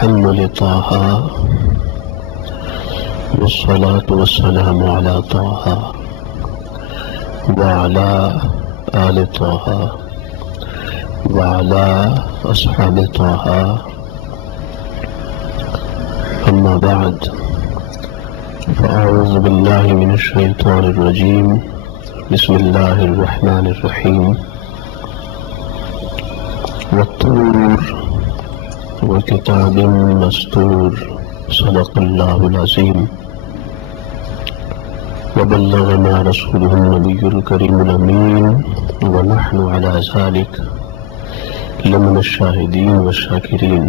الحمد لطه والصلاة والسلام على طه وعلى آل طه وعلى أصحاب طه أما بعد فأعوذ بالله من الشيطان الرجيم بسم الله الرحمن الرحيم والطور وكتاب مسطور صدق الله العظيم وبلغنا رسوله النبي الكريم الأمين ونحن على ذلك لمن الشاهدين والشاكرين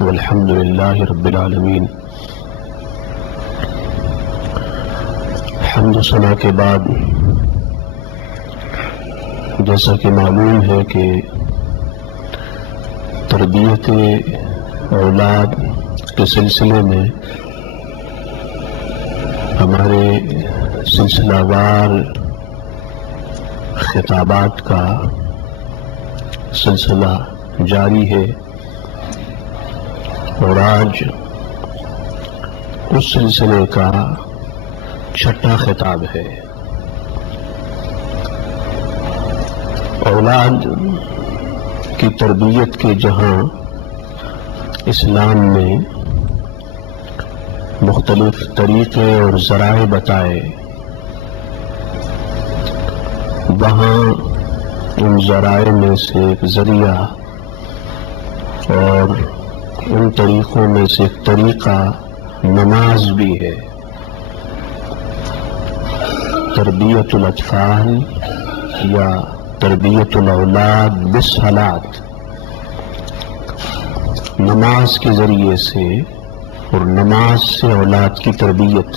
والحمد لله رب العالمين۔ حمد و ثنا کے بعد جیسا کہ معلوم ہے کہ تربیت اولاد کے سلسلے میں ہمارے سلسلہ وار خطابات کا سلسلہ جاری ہے، اور آج اس سلسلے کا چھٹا خطاب ہے۔ اولاد کی تربیت کے جہاں اسلام نے مختلف طریقے اور ذرائع بتائے، وہاں ان ذرائع میں سے ایک ذریعہ اور ان طریقوں میں سے ایک طریقہ نماز بھی ہے۔ تربیت الاطفال یا تربیت الاولاد بالصلاۃ، نماز کے ذریعے سے اور نماز سے اولاد کی تربیت۔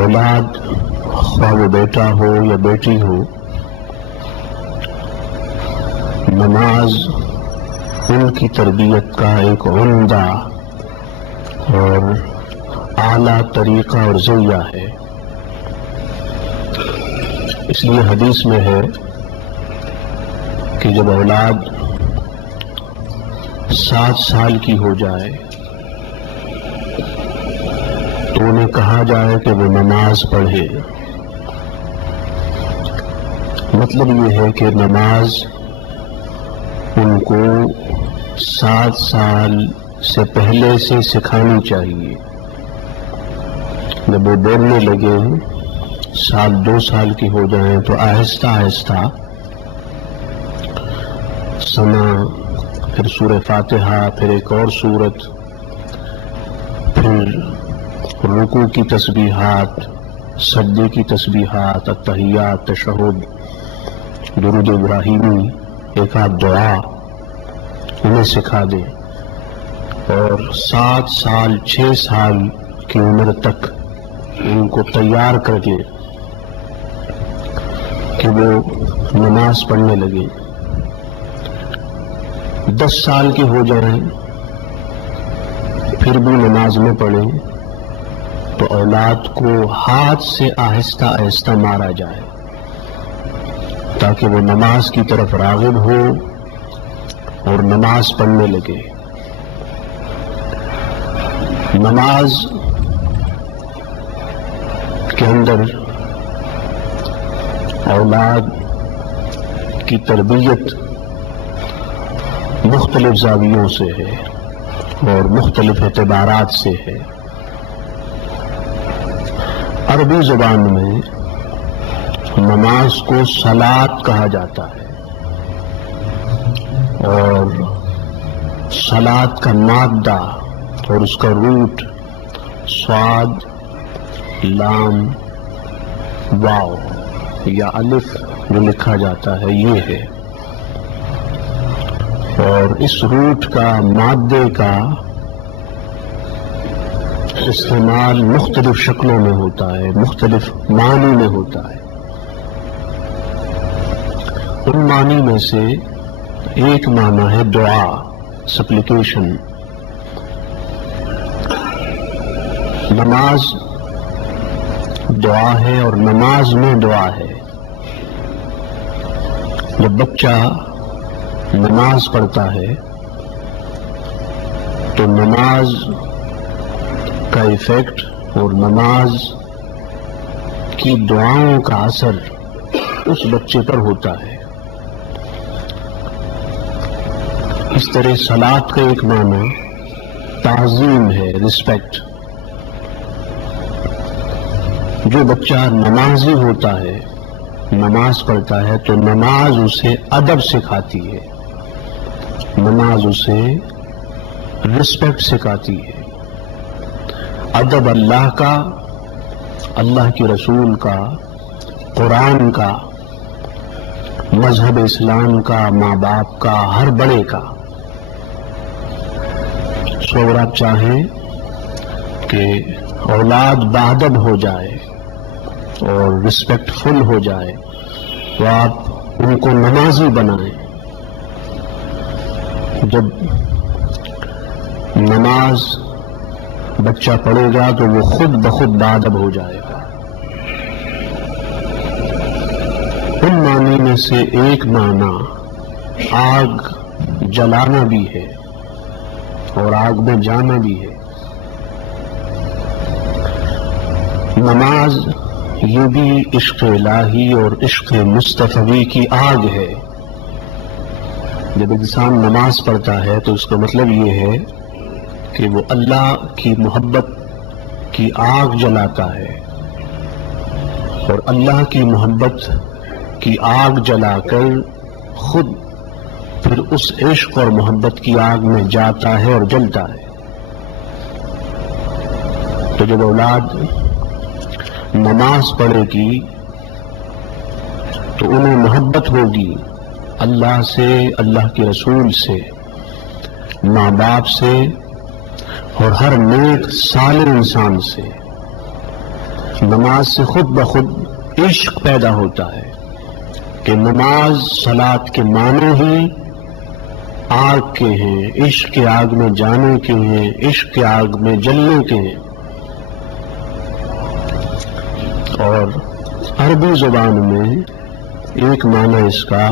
اولاد خواہ وہ بیٹا ہو یا بیٹی ہو، نماز ان کی تربیت کا ایک عمدہ اور اعلیٰ طریقہ اور ذریعہ ہے۔ اس لیے حدیث میں ہے کہ جب اولاد 7 سال کی ہو جائے تو انہیں کہا جائے کہ وہ نماز پڑھے۔ مطلب یہ ہے کہ نماز ان کو 7 سال سے پہلے سے سکھانی چاہیے۔ جب وہ بولنے لگے 2 سال کی ہو جائیں تو آہستہ آہستہ ثنا، پھر سورہ فاتحہ، پھر ایک اور سورت، پھر رکوع کی تسبیحات، سجدے کی تسبیحات، التحیات، تشہد، درود ابراہیمی، ایک آدھ دعا انہیں سکھا دیں، اور 7 سال 6 سال کی عمر تک ان کو تیار کر کے کہ وہ نماز پڑھنے لگے۔ 10 سال کی ہو جائیں پھر بھی نماز میں پڑھیں تو اولاد کو ہاتھ سے آہستہ آہستہ مارا جائے تاکہ وہ نماز کی طرف راغب ہو اور نماز پڑھنے لگے۔ نماز کے اندر اولاد کی تربیت مختلف زاویوں سے ہے اور مختلف اعتبارات سے ہے۔ عربی زبان میں نماز کو صلاۃ کہا جاتا ہے، اور صلاۃ کا مادہ اور اس کا روٹ صاد، لام، واو یا الف جو لکھا جاتا ہے یہ ہے، اور اس روٹ کا مادے کا استعمال مختلف شکلوں میں ہوتا ہے، مختلف معنی میں ہوتا ہے۔ ان معنی میں سے ایک معنی ہے دعا، سپلیکیشن۔ نماز دعا ہے اور نماز میں دعا ہے۔ جب بچہ نماز پڑھتا ہے تو نماز کا ایفیکٹ اور نماز کی دعاؤں کا اثر اس بچے پر ہوتا ہے. اس طرح صلاۃ کا ایک معنی تعظیم ہے، رسپیکٹ. جو بچہ نمازی ہوتا ہے، نماز پڑھتا ہے، تو نماز اسے ادب سکھاتی ہے، نماز اسے رسپیکٹ سکھاتی ہے. ادب اللہ کا، اللہ کے رسول کا، قرآن کا، مذہب اسلام کا، ماں باپ کا، ہر بڑے کا. سو اگر آپ چاہیں کہ اولاد باادب ہو جائے اور رسپیکٹ فل ہو جائے تو آپ ان کو نمازی بنائیں. جب نماز بچہ پڑھے گا تو وہ خود بخود باادب ہو جائے گا. ان معنی میں سے ایک معنی آگ جلانا بھی ہے اور آگ میں جانا بھی ہے. نماز یہ بھی عشق الہی اور عشق مصطفی کی آگ ہے. جب انسان نماز پڑھتا ہے تو اس کا مطلب یہ ہے کہ وہ اللہ کی محبت کی آگ جلاتا ہے، اور اللہ کی محبت کی آگ جلا کر خود پھر اس عشق اور محبت کی آگ میں جاتا ہے اور جلتا ہے. تو جب اولاد نماز پڑھے گی تو انہیں محبت ہوگی اللہ سے، اللہ کے رسول سے، ماں باپ سے اور ہر نیک صالح انسان سے. نماز سے خود بخود عشق پیدا ہوتا ہے کہ نماز صلاۃ کے معنی ہی آگ کے ہیں، عشق کے آگ میں جانے کے ہیں، عشق کے آگ میں جلنے کے ہیں. اور عربی زبان میں ایک معنی اس کا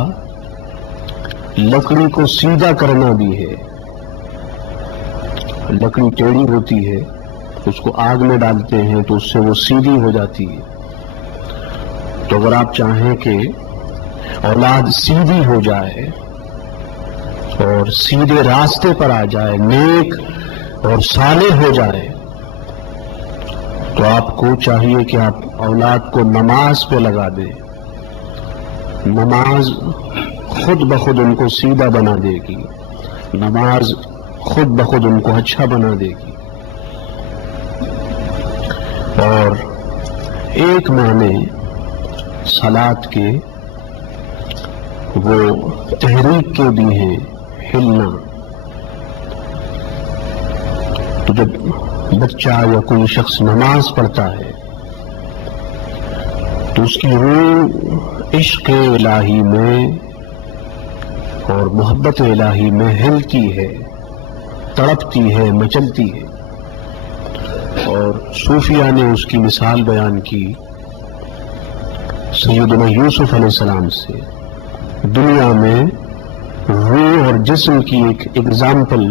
لکڑی کو سیدھا کرنا بھی ہے. لکڑی ٹیڑھی ہوتی ہے، اس کو آگ میں ڈالتے ہیں تو اس سے وہ سیدھی ہو جاتی ہے. تو اگر آپ چاہیں کہ اولاد سیدھی ہو جائے اور سیدھے راستے پر آ جائے، نیک اور صالح ہو جائے، تو آپ کو چاہیے کہ آپ اولاد کو نماز پہ لگا دیں. نماز خود بخود ان کو سیدھا بنا دے گی، نماز خود بخود ان کو اچھا بنا دے گی. اور ایک معنی صلاۃ کے وہ تحریک کے بھی ہیں، ہلنا. تو جب بچہ یا کوئی شخص نماز پڑھتا ہے تو اس کی روح عشق الہی میں اور محبت الہی میں ہلتی ہے، تڑپتی ہے، مچلتی ہے. اور صوفیہ نے اس کی مثال بیان کی سیدنا یوسف علیہ السلام سے. دنیا میں روح اور جسم کی ایک ایگزامپل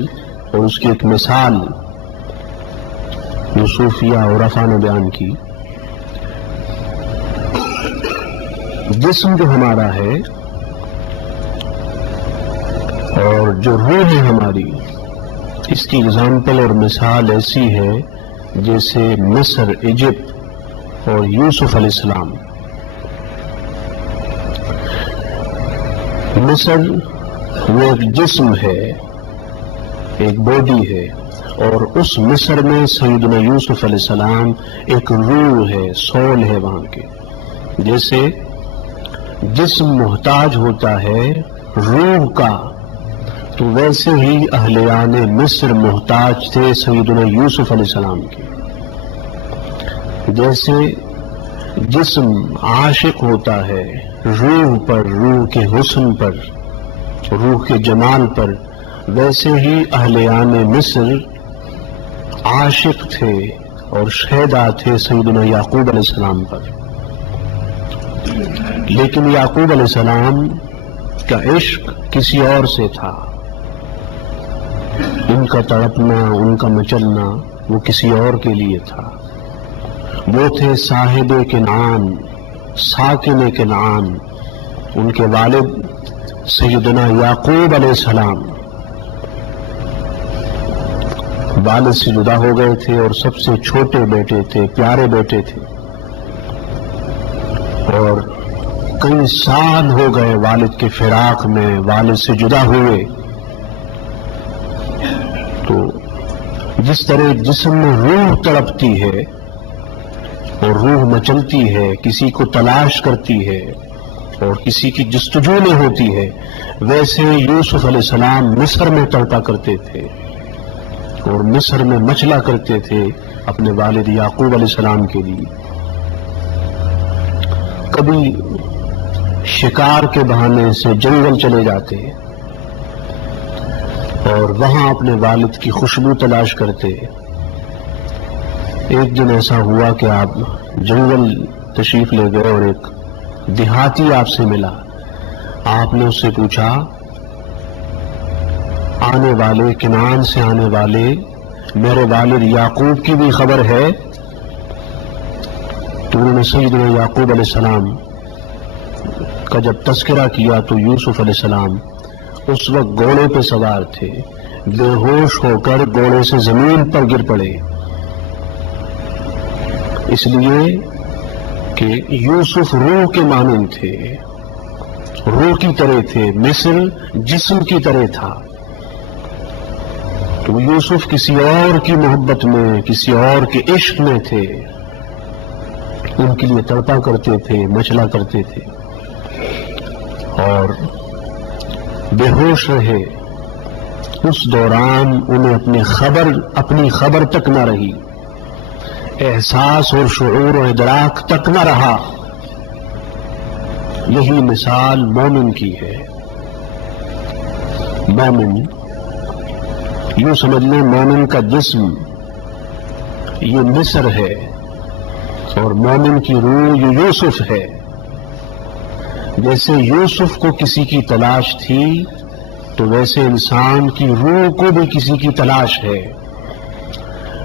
اور اس کی ایک مثال جو صوفیہ اور عرفاء نے بیان کی. جسم جو ہمارا ہے اور جو روح ہے ہماری، اس کی اگزامپل اور مثال ایسی ہے جیسے مصر، ایجپٹ اور یوسف علیہ السلام. مصر وہ ایک جسم ہے، ایک باڈی ہے، اور اس مصر میں سیدنا یوسف علیہ السلام ایک روح ہے، سول ہے وہاں کے. جیسے جسم محتاج ہوتا ہے روح کا، تو ویسے ہی اہلیان مصر محتاج تھے سیدنا یوسف علیہ السلام کے. جیسے جسم عاشق ہوتا ہے روح پر، روح کے حسن پر، روح کے جمال پر، ویسے ہی اہلیان مصر عاشق تھے اور شیدا تھے سیدنا یعقوب علیہ السلام پر. لیکن یعقوب علیہ السلام کا عشق کسی اور سے تھا، ان کا تڑپنا، ان کا مچلنا وہ کسی اور کے لیے تھا۔ وہ تھے صاحب کنعان، ساکن کنعان، ان کے والد سیدنا یعقوب علیہ السلام والد سے جدا ہو گئے تھے اور سب سے چھوٹے بیٹے تھے، پیارے بیٹے تھے، اور کئی سال ہو گئے والد کے فراق میں، والد سے جدا ہوئے۔ تو جس طرح جسم میں روح تڑپتی ہے اور روح مچلتی ہے، کسی کو تلاش کرتی ہے اور کسی کی جستجو میں ہوتی ہے، ویسے یوسف علیہ السلام مصر میں تڑپا کرتے تھے اور مصر میں مچلا کرتے تھے اپنے والد یعقوب علیہ السلام کے لیے۔ کبھی شکار کے بہانے سے جنگل چلے جاتے اور وہاں اپنے والد کی خوشبو تلاش کرتے۔ ایک دن ایسا ہوا کہ آپ جنگل تشریف لے گئے اور ایک دیہاتی آپ سے ملا۔ آپ نے اس سے پوچھا، آنے والے کنعان سے آنے والے میرے والد یعقوب کی بھی خبر ہے؟ تو انہوں نے سیدنا یعقوب علیہ السلام کا جب تذکرہ کیا تو یوسف علیہ السلام اس وقت گھوڑے پہ سوار تھے، بے ہوش ہو کر گھوڑے سے زمین پر گر پڑے، اس لیے کہ یوسف روح کے مانند تھے، روح کی طرح تھے، مصر جسم کی طرح تھا۔ تو یوسف کسی اور کی محبت میں، کسی اور کے عشق میں تھے، ان کے لیے تڑپا کرتے تھے، مچلا کرتے تھے اور بے ہوش رہے۔ اس دوران انہیں اپنی خبر تک نہ رہی، احساس اور شعور و ادراک تک نہ رہا۔ یہی مثال مومن کی ہے۔ مومن، یوں سمجھ لیں مومن کا جسم یہ مصر ہے اور مومن کی روح یہ یوسف ہے۔ جیسے یوسف کو کسی کی تلاش تھی تو ویسے انسان کی روح کو بھی کسی کی تلاش ہے۔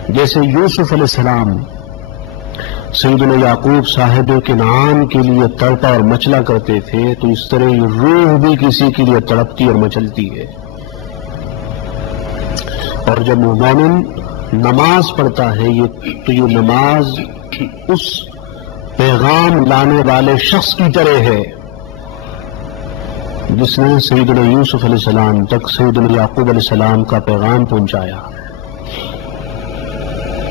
جیسے یوسف علیہ السلام سیدنا یعقوب صاحب کنعان کے لیے تڑپا اور مچلا کرتے تھے، تو اس طرح یہ روح بھی کسی کے لیے تڑپتی اور مچلتی ہے۔ اور جب مومن نماز پڑھتا ہے تو یہ نماز اس پیغام لانے والے شخص کی طرح ہے جس نے سیدنا یوسف علیہ السلام تک سیدنا یعقوب علیہ السلام کا پیغام پہنچایا۔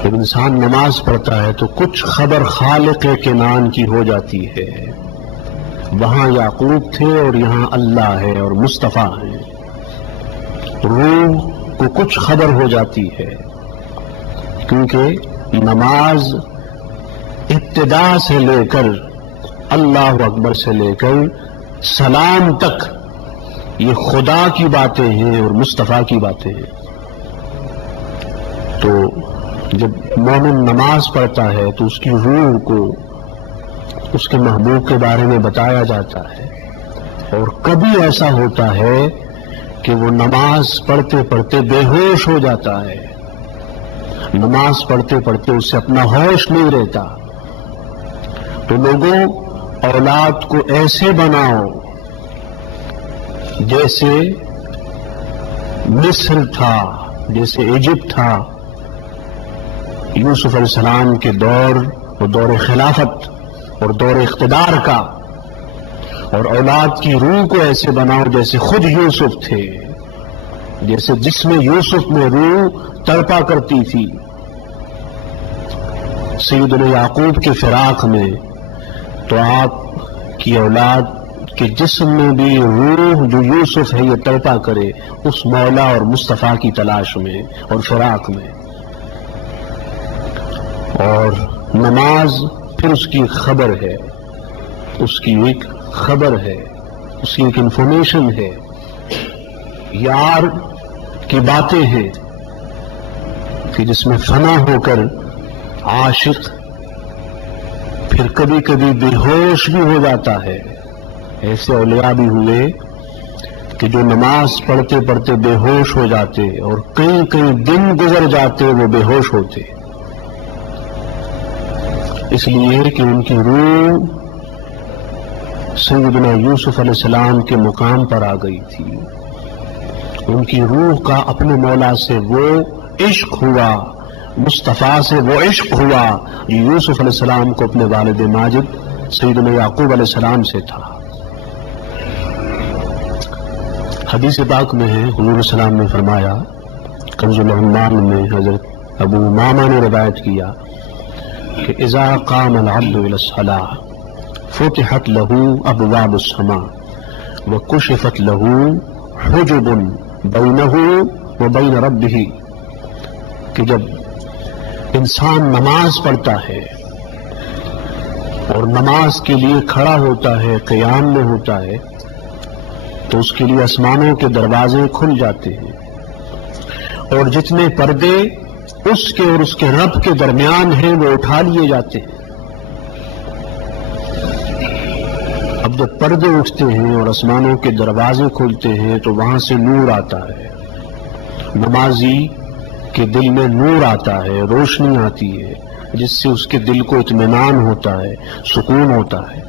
جب انسان نماز پڑھتا ہے تو کچھ خبر خالق کنعان کی ہو جاتی ہے، وہاں یعقوب تھے اور یہاں اللہ ہے اور مصطفیٰ ہے۔ روح کو کچھ خبر ہو جاتی ہے، کیونکہ نماز ابتدا سے لے کر اللہ اکبر سے لے کر سلام تک یہ خدا کی باتیں ہیں اور مصطفیٰ کی باتیں ہیں۔ تو جب مومن نماز پڑھتا ہے تو اس کی روح کو اس کے محبوب کے بارے میں بتایا جاتا ہے، اور کبھی ایسا ہوتا ہے کہ وہ نماز پڑھتے پڑھتے بے ہوش ہو جاتا ہے، نماز پڑھتے پڑھتے اس سے اپنا ہوش نہیں رہتا۔ تو لوگوں، اولاد کو ایسے بناؤ جیسے مصر تھا، جیسے ایجپٹ تھا، یوسف علیہ السلام کے دور اور دور خلافت اور دور اقتدار کا، اور اولاد کی روح کو ایسے بناؤ جیسے خود یوسف تھے، جیسے جس میں یوسف میں روح تڑپا کرتی تھی۔ سیدنا یعقوب کے فراق میں تو آپ کی اولاد کے جسم میں بھی روح جو یوسف ہے یہ تڑپا کرے اس مولا اور مصطفیٰ کی تلاش میں اور فراق میں۔ اور نماز پھر اس کی خبر ہے، اس کی ایک خبر ہے، اس کی ایک انفارمیشن ہے، یار کی باتیں ہیں کہ جس میں فنا ہو کر عاشق پھر کبھی کبھی بے ہوش بھی ہو جاتا ہے۔ ایسے اولیاء بھی ہوئے کہ جو نماز پڑھتے پڑھتے بے ہوش ہو جاتے اور کئی کئی دن گزر جاتے وہ بے ہوش ہوتے، اس لیے کہ ان کی روح سیدنا یوسف علیہ السلام کے مقام پر آ گئی تھی، ان کی روح کا اپنے مولا سے وہ عشق ہوا، مصطفیٰ سے وہ عشق ہوا جو یوسف علیہ السلام کو اپنے والد ماجد سیدنا یعقوب علیہ السلام سے تھا۔ حدیث پاک میں ہے، حضور السلام نے فرمایا، کنز العمال میں حضرت ابو امامہ نے روایت کیا کہ اذا قام العبد الى الصلاة فتحت له ابواب السماء وكشفت له حجب بینہ وبین ربہ، کہ جب انسان نماز پڑھتا ہے اور نماز کے لیے کھڑا ہوتا ہے، قیام میں ہوتا ہے، تو اس کے لیے آسمانوں کے دروازے کھل جاتے ہیں اور جتنے پردے اس کے اور اس کے رب کے درمیان ہیں وہ اٹھا لیے جاتے ہیں۔ اب جب پردے اٹھتے ہیں اور آسمانوں کے دروازے کھلتے ہیں تو وہاں سے نور آتا ہے، نمازی کے دل میں نور آتا ہے، روشنی آتی ہے، جس سے اس کے دل کو اطمینان ہوتا ہے، سکون ہوتا ہے۔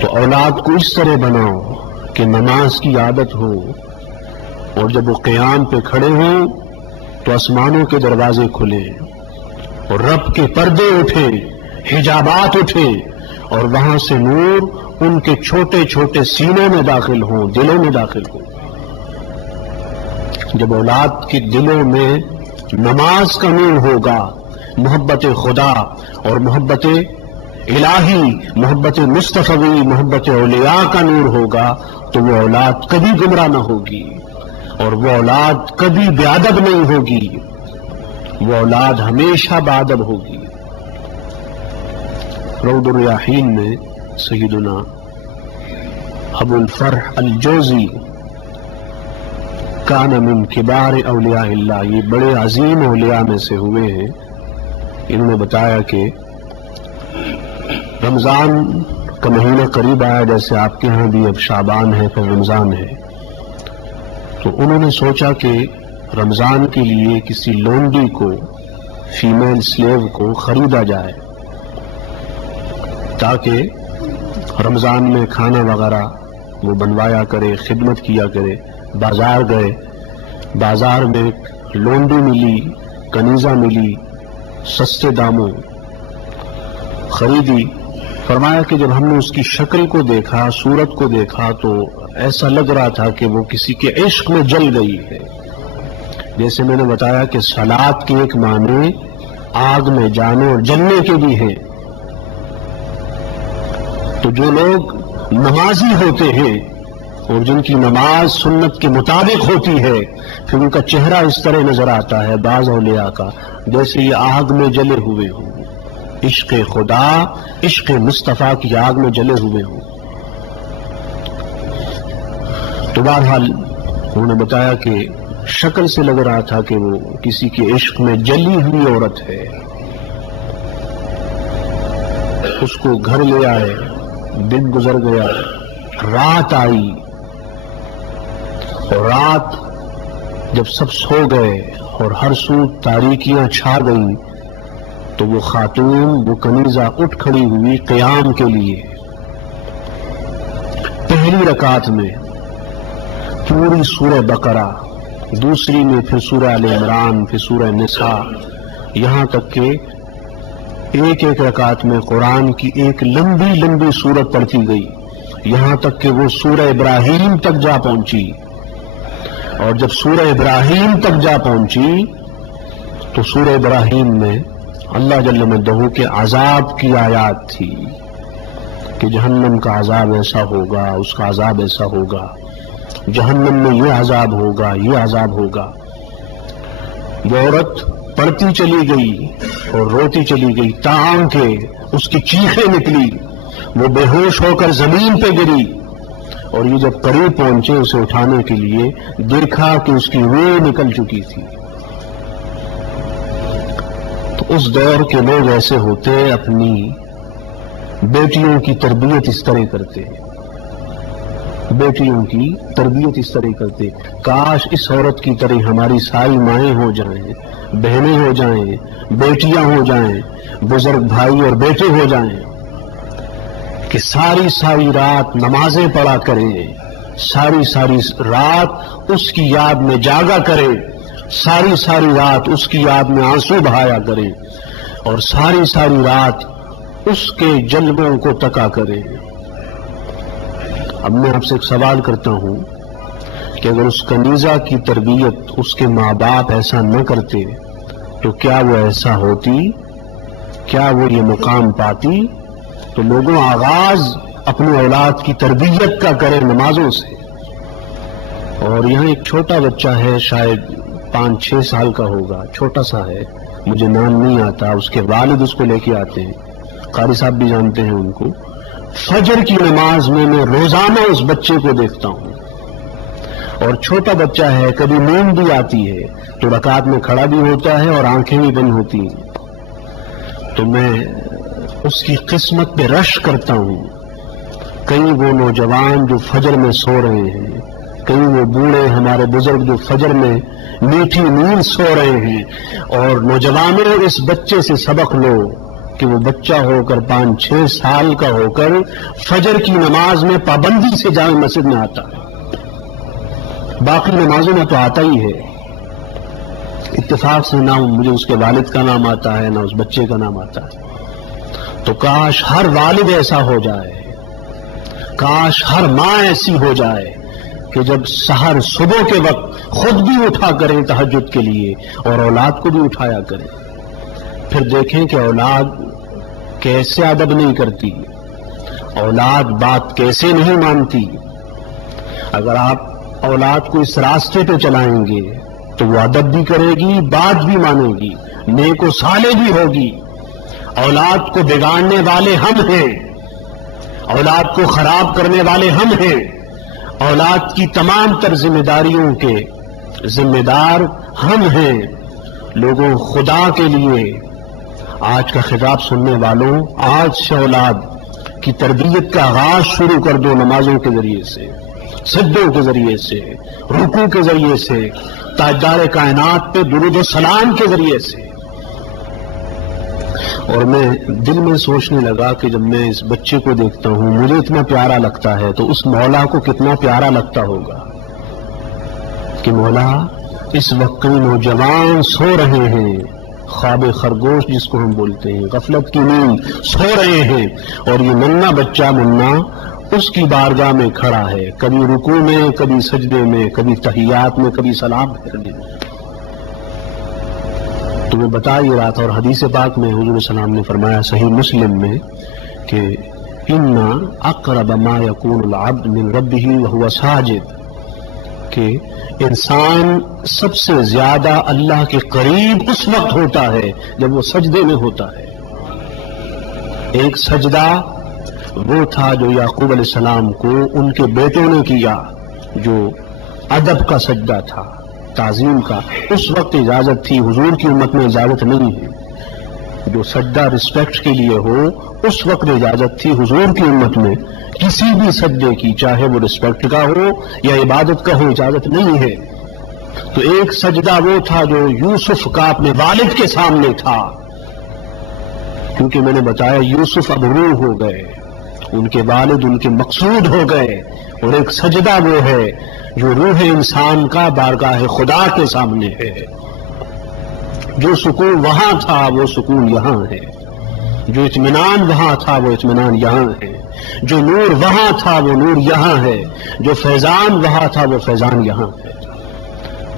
تو اولاد کو اس طرح بناؤ کہ نماز کی عادت ہو، اور جب وہ قیام پہ کھڑے ہوں تو آسمانوں کے دروازے کھلے اور رب کے پردے اٹھے، حجابات اٹھے، اور وہاں سے نور ان کے چھوٹے چھوٹے سینوں میں داخل ہوں، دلوں میں داخل ہوں۔ جب اولاد کے دلوں میں نماز کا نور ہوگا، محبت خدا اور محبت الہی، محبت مصطفی، محبت اولیاء کا نور ہوگا، تو وہ اولاد کبھی گمراہ نہ ہوگی اور وہ اولاد کبھی بے ادب نہیں ہوگی، وہ اولاد ہمیشہ باادب ہوگی۔ روض الریاحین میں سیدنا ابو الفرح الجوزی کان من کبار اولیاء اللہ، یہ بڑے عظیم اولیاء میں سے ہوئے ہیں، انہوں نے بتایا کہ رمضان کا مہینہ قریب آیا، جیسے آپ کے ہاں بھی اب شعبان ہے پھر رمضان ہے، تو انہوں نے سوچا کہ رمضان کے لیے کسی لونڈی کو، فیمیل سلیو کو خریدا جائے تاکہ رمضان میں کھانا وغیرہ وہ بنوایا کرے، خدمت کیا کرے۔ بازار گئے، بازار میں لونڈی ملی، کنیزہ ملی، سستے داموں، خریدی۔ فرمایا کہ جب ہم نے اس کی شکل کو دیکھا، صورت کو دیکھا، تو ایسا لگ رہا تھا کہ وہ کسی کے عشق میں جل گئی ہے۔ جیسے میں نے بتایا کہ صلاۃ کے ایک معنی آگ میں جانے اور جلنے کے بھی ہیں، تو جو لوگ نمازی ہوتے ہیں اور جن کی نماز سنت کے مطابق ہوتی ہے، پھر ان کا چہرہ اس طرح نظر آتا ہے بعض اولیاء کا جیسے یہ آگ میں جلے ہوئے ہوں، عشق خدا، عشق مصطفیٰ کی آگ میں جلے ہوئے ہوں۔ تو بہرحال انہوں نے بتایا کہ شکل سے لگ رہا تھا کہ وہ کسی کے عشق میں جلی ہوئی عورت ہے۔ اس کو گھر لے آئے، دن گزر گیا، رات آئی، اور رات جب سب سو گئے اور ہر سو تاریکیاں چھا گئیں، تو وہ خاتون، وہ کنیزہ اٹھ کھڑی ہوئی قیام کے لیے۔ پہلی رکعت میں پوری سورہ بقرہ، دوسری میں پھر سورہ آل عمران، پھر سورہ نساء، یہاں تک کہ ایک ایک رکعت میں قرآن کی ایک لمبی لمبی سورت پڑھتی گئی، یہاں تک کہ وہ سورہ ابراہیم تک جا پہنچی۔ اور جب سورہ ابراہیم تک جا پہنچی تو سورہ ابراہیم میں اللہ جل مجدہ کے عذاب کی آیات تھی کہ جہنم کا عذاب ایسا ہوگا، اس کا عذاب ایسا ہوگا، جہنم میں یہ عذاب ہوگا، یہ عذاب ہوگا۔ وہ عورت پڑھتی چلی گئی اور روتی چلی گئی، تاں کہ اس کی چیخیں نکلی، وہ بے ہوش ہو کر زمین پہ گری، اور یہ جب قریب پہنچے اسے اٹھانے کے لیے، دیکھا کہ اس کی روح نکل چکی تھی۔ تو اس دور کے لوگ ایسے ہوتے، اپنی بیٹیوں کی تربیت اس طرح کرتے، بیٹیوں کی تربیت اس طرح کرتے. کاش اس عورت کی طرح ہماری ساری مائیں ہو جائیں, بہنیں ہو جائیں, بیٹیاں ہو جائیں, بزرگ بھائی اور بیٹے ہو جائیں کہ ساری ساری رات نمازیں پڑھا کریں, ساری ساری رات اس کی یاد میں جاگا کریں, ساری ساری رات اس کی یاد میں آنسو بہایا کریں, اور ساری ساری رات اس کے جلووں کو تکا کریں. اب میں آپ سے ایک سوال کرتا ہوں کہ اگر اس کنیزہ کی تربیت اس کے ماں باپ ایسا نہ کرتے تو کیا وہ ایسا ہوتی؟ کیا وہ یہ مقام پاتی؟ تو لوگوں آغاز اپنی اولاد کی تربیت کا کرے نمازوں سے. اور یہاں ایک چھوٹا بچہ ہے, شاید 5-6 سال کا ہوگا, چھوٹا سا ہے, مجھے نام نہیں آتا, اس کے والد اس کو لے کے آتے ہیں, قاری صاحب بھی جانتے ہیں ان کو. فجر کی نماز میں روزانہ اس بچے کو دیکھتا ہوں, اور چھوٹا بچہ ہے, کبھی نیند بھی آتی ہے تو رکعت میں کھڑا بھی ہوتا ہے اور آنکھیں بھی بند ہوتی ہیں. تو میں اس کی قسمت پہ رش کرتا ہوں. کئی وہ نوجوان جو فجر میں سو رہے ہیں, کئی وہ بوڑھے ہمارے بزرگ جو فجر میں میٹھی نیند سو رہے ہیں, اور نوجوانوں اس بچے سے سبق لو کہ وہ بچہ ہو کر 5-6 سال کا ہو کر فجر کی نماز میں پابندی سے جامع مسجد میں آتا ہے, باقی نمازوں میں تو آتا ہی ہے. اتفاق سے نہ مجھے اس کے والد کا نام آتا ہے, نہ اس بچے کا نام آتا ہے. تو کاش ہر والد ایسا ہو جائے, کاش ہر ماں ایسی ہو جائے کہ جب سحر صبح کے وقت خود بھی اٹھا کریں تہجد کے لیے اور اولاد کو بھی اٹھایا کریں. پھر دیکھیں کہ اولاد کیسے ادب نہیں کرتی, اولاد بات کیسے نہیں مانتی. اگر آپ اولاد کو اس راستے پہ چلائیں گے تو وہ ادب بھی کرے گی, بات بھی مانے گی, نیک و صالح بھی ہوگی. اولاد کو بگاڑنے والے ہم ہیں, اولاد کو خراب کرنے والے ہم ہیں. اولاد کی تمام تر ذمہ داریوں کے ذمہ دار ہم ہیں. لوگوں, خدا کے لیے آج کا خطاب سننے والوں, آج سے اولاد کی تربیت کا آغاز شروع کر دو, نمازوں کے ذریعے سے, سجدوں کے ذریعے سے, رکوع کے ذریعے سے, تاجدار کائنات پہ درود و سلام کے ذریعے سے. اور میں دل میں سوچنے لگا کہ جب میں اس بچے کو دیکھتا ہوں, مجھے اتنا پیارا لگتا ہے, تو اس مولا کو کتنا پیارا لگتا ہوگا کہ مولا اس وقت کئی نوجوان سو رہے ہیں, خواب خرگوش جس کو ہم بولتے ہیں, غفلت کی نیند سو رہے ہیں, اور یہ ننھا بچہ منا اس کی بارگاہ میں کھڑا ہے, کبھی رکوع میں, کبھی سجدے میں, کبھی تحیات میں, کبھی سلام پھیرنے میں. تو میں بتا یہ رہا تھا, اور حدیث پاک میں حضور السلام نے فرمایا صحیح مسلم میں کہ ان اقرب ما یکون العبد من ربہ وہو ساجد, کہ انسان سب سے زیادہ اللہ کے قریب اس وقت ہوتا ہے جب وہ سجدے میں ہوتا ہے. ایک سجدہ وہ تھا جو یعقوب علیہ السلام کو ان کے بیٹوں نے کیا, جو ادب کا سجدہ تھا, تعظیم کا. اس وقت اجازت تھی, حضور کی امت میں اجازت نہیں ہے. جو سجدہ رسپیکٹ کے لیے ہو اس وقت اجازت تھی, حضور کی امت میں کسی بھی سجدے کی, چاہے وہ رسپیکٹ کا ہو یا عبادت کا ہو, اجازت نہیں ہے. تو ایک سجدہ وہ تھا جو یوسف کا اپنے والد کے سامنے تھا, کیونکہ میں نے بتایا یوسف اب روح ہو گئے, ان کے والد ان کے مقصود ہو گئے. اور ایک سجدہ وہ ہے جو روح انسان کا بارگاہ خدا کے سامنے ہے. جو سکون وہاں تھا وہ سکون یہاں ہے, جو اطمینان وہاں تھا وہ اطمینان یہاں ہے, جو نور وہاں تھا وہ نور یہاں ہے, جو فیضان وہاں تھا وہ فیضان یہاں ہے.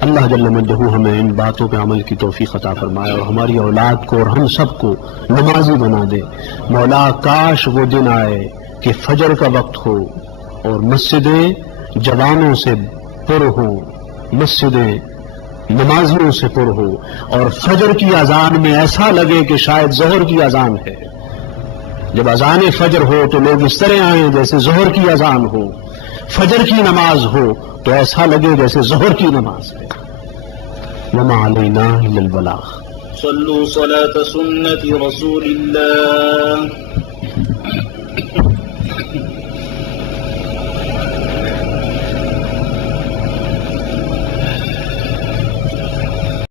اللہ جل مجدہ ہمیں ان باتوں پہ عمل کی توفیق عطا فرمائے, اور ہماری اولاد کو اور ہم سب کو نمازی بنا دے. مولا کاش وہ دن آئے کہ فجر کا وقت ہو اور مسجدیں جوانوں سے پر ہوں, مسجدیں نمازیوں سے پر ہو, اور فجر کی اذان میں ایسا لگے کہ شاید ظہر کی اذان ہے. جب اذان فجر ہو تو لوگ اس طرح آئیں جیسے ظہر کی اذان ہو, فجر کی نماز ہو تو ایسا لگے جیسے ظہر کی نماز ہے. وما علینا الا البلاغ. صلوا صلاة سنة رسول الله.